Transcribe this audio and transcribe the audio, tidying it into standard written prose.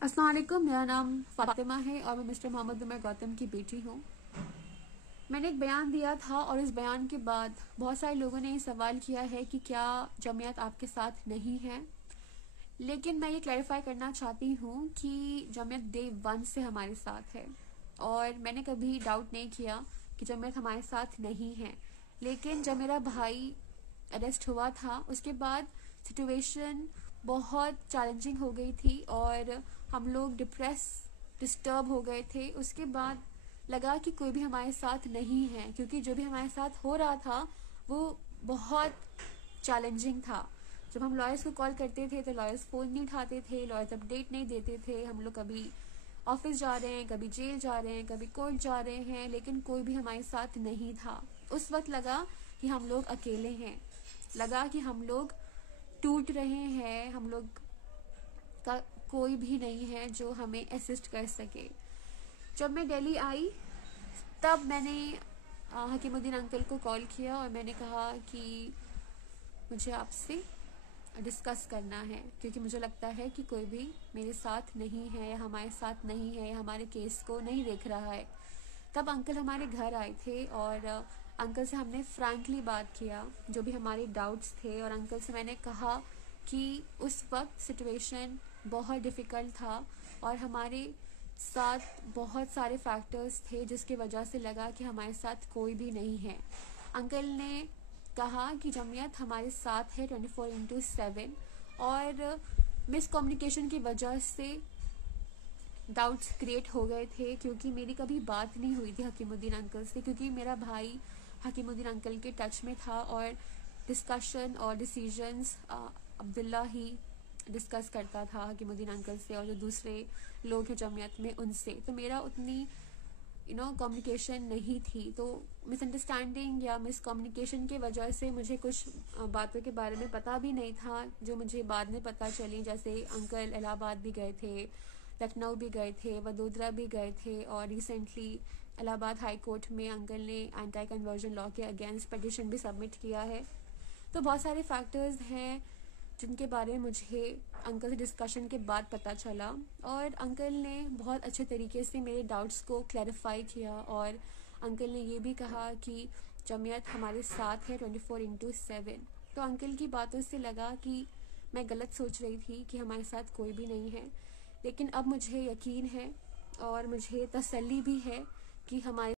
अस्सलाम वालेकुम, मेरा नाम फातिमा है और मैं मिस्टर मोहम्मद उमर गौतम की बेटी हूँ। मैंने एक बयान दिया था और इस बयान के बाद बहुत सारे लोगों ने ये सवाल किया है कि क्या जमीयत आपके साथ नहीं है। लेकिन मैं ये क्लैरिफाई करना चाहती हूँ कि जमीयत डे 1 से हमारे साथ है और मैंने कभी डाउट नहीं किया कि जमीयत हमारे साथ नहीं है। लेकिन जब मेरा भाई अरेस्ट हुआ था उसके बाद सिचुएशन बहुत चैलेंजिंग हो गई थी और हम लोग डिस्टर्ब हो गए थे। उसके बाद लगा कि कोई भी हमारे साथ नहीं है, क्योंकि जो भी हमारे साथ हो रहा था वो बहुत चैलेंजिंग था। जब हम लॉयर्स को कॉल करते थे तो लॉयर्स फ़ोन नहीं उठाते थे, लॉयर्स अपडेट नहीं देते थे। हम लोग कभी ऑफिस जा रहे हैं, कभी जेल जा रहे हैं, कभी कोर्ट जा रहे हैं, लेकिन कोई भी हमारे साथ नहीं था। उस वक्त लगा कि हम लोग अकेले हैं, लगा कि हम लोग टूट रहे हैं, हम लोग का कोई भी नहीं है जो हमें असिस्ट कर सके। जब मैं दिल्ली आई तब मैंने हकीमुद्दीन अंकल को कॉल किया और मैंने कहा कि मुझे आपसे डिस्कस करना है, क्योंकि मुझे लगता है कि कोई भी मेरे साथ नहीं है या हमारे साथ नहीं है या हमारे केस को नहीं देख रहा है। तब अंकल हमारे घर आए थे और अंकल से हमने फ्रैंकली बात किया, जो भी हमारे डाउट्स थे, और अंकल से मैंने कहा कि उस वक्त सिचुएशन बहुत डिफ़िकल्ट था और हमारे साथ बहुत सारे फैक्टर्स थे जिसकी वजह से लगा कि हमारे साथ कोई भी नहीं है। अंकल ने कहा कि जमीयत हमारे साथ है 24/7 और मिसकम्युनिकेशन की वजह से डाउट्स क्रिएट हो गए थे, क्योंकि मेरी कभी बात नहीं हुई थी हकीमुद्दीन अंकल से, क्योंकि मेरा भाई हकीमुद्दीन अंकल के टच में था और डिस्कशन और डिसीजंस अब्दुल्ला ही डिस्कस करता था हकीमुद्दीन अंकल से और जो दूसरे लोग हैं जमीयत में उनसे। तो मेरा उतनी कम्युनिकेशन नहीं थी, तो मिसअंडरस्टैंडिंग या मिसकम्युनिकेशन की वजह से मुझे कुछ बातों के बारे में पता भी नहीं था जो मुझे बाद में पता चली। जैसे अंकल इलाहाबाद भी गए थे, लखनऊ भी गए थे, वडोदरा भी गए थे और रिसेंटली इलाहाबाद हाई कोर्ट में अंकल ने एंटी कन्वर्जन लॉ के अगेंस्ट पिटिशन भी सबमिट किया है। तो बहुत सारे फैक्टर्स हैं जिनके बारे में मुझे अंकल से डिस्कशन के बाद पता चला और अंकल ने बहुत अच्छे तरीके से मेरे डाउट्स को क्लैरिफाई किया और अंकल ने ये भी कहा कि जमीयत हमारे साथ है 24/7। तो अंकल की बातों से लगा कि मैं गलत सोच रही थी कि हमारे साथ कोई भी नहीं है, लेकिन अब मुझे यकीन है और मुझे तसल्ली भी है कि हमारे